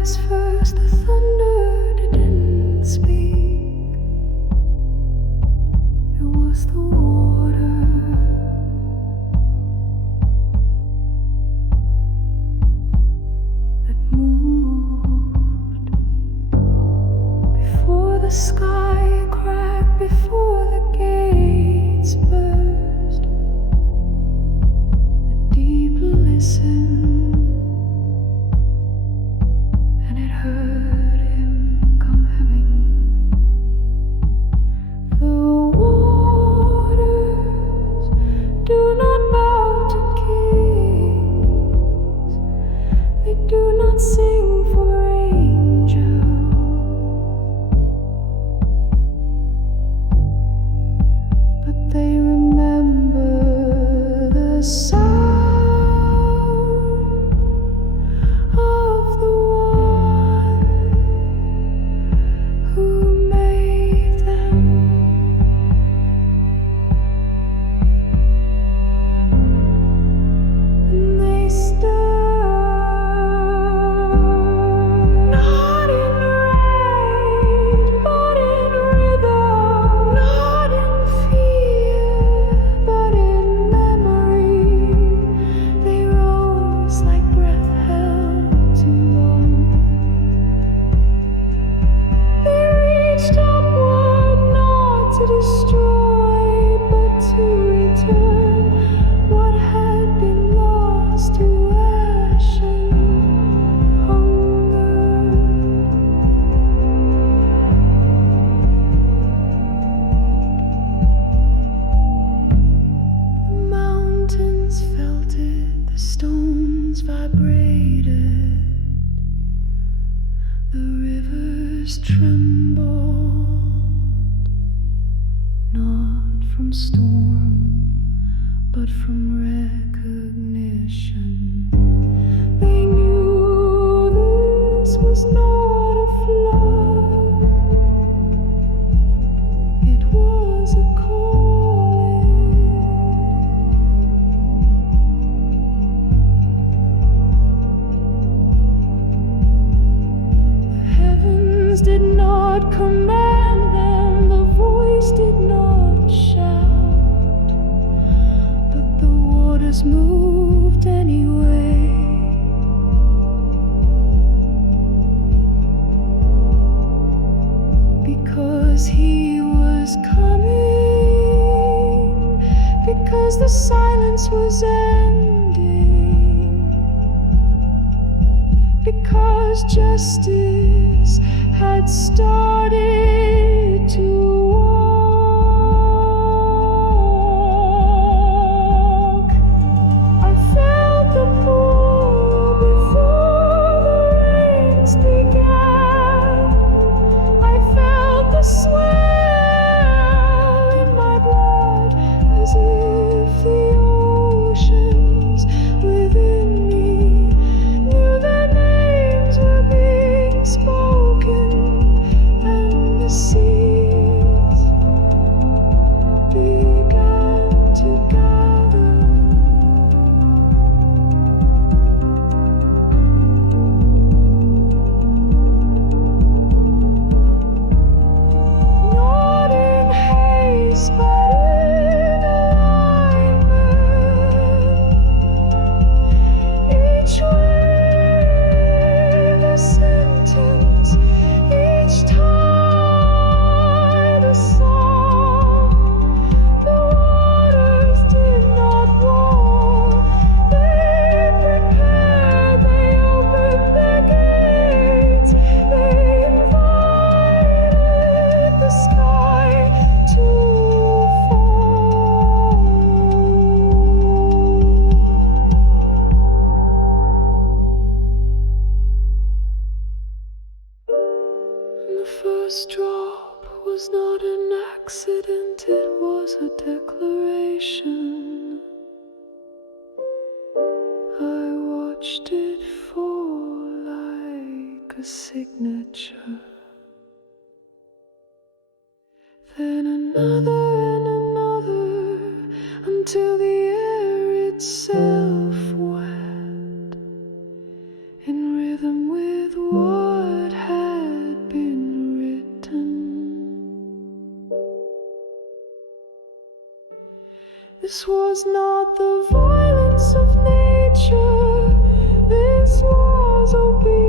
skies first, the thunder didn't speak. It was the water that moved before the sky cracked, before the gates burst. The deep listened, and it heard him come coming. The waters do not bow to kings, they do not sing for angels, but they remember the sound of the one who made them. And they stir, not in rain, but in rhythm, not in fear, but in memory. They rose like breath held too long. They reached upward, not to destroy, but to return what had been lost to ash and hunger. The mountains felt it, the stones vibrated, the rivers trembled, not from storm, but from recognition. They knew this was not a flood, it was a calling. The heavens did not command them, the voice did not shout, but the waters moved anyway. Because he was coming, because the silence was ending, because justice had started to walk. I felt the pull before the rains began. I felt the swell in my blood, as if the oceans within me knew their names were being spoken, and the seas began to gather. Not in haste, but in alignment. Each wave a sentence, each tide a song. The waters did not roar, they prepared, they opened their gates, they invited the sky to fall. And the first drop was not an accident, it was a declaration. I watched it fall like a signature. Then another and another, until the air itself wet in rhythm with water. This was not the violence of nature, this was obedience.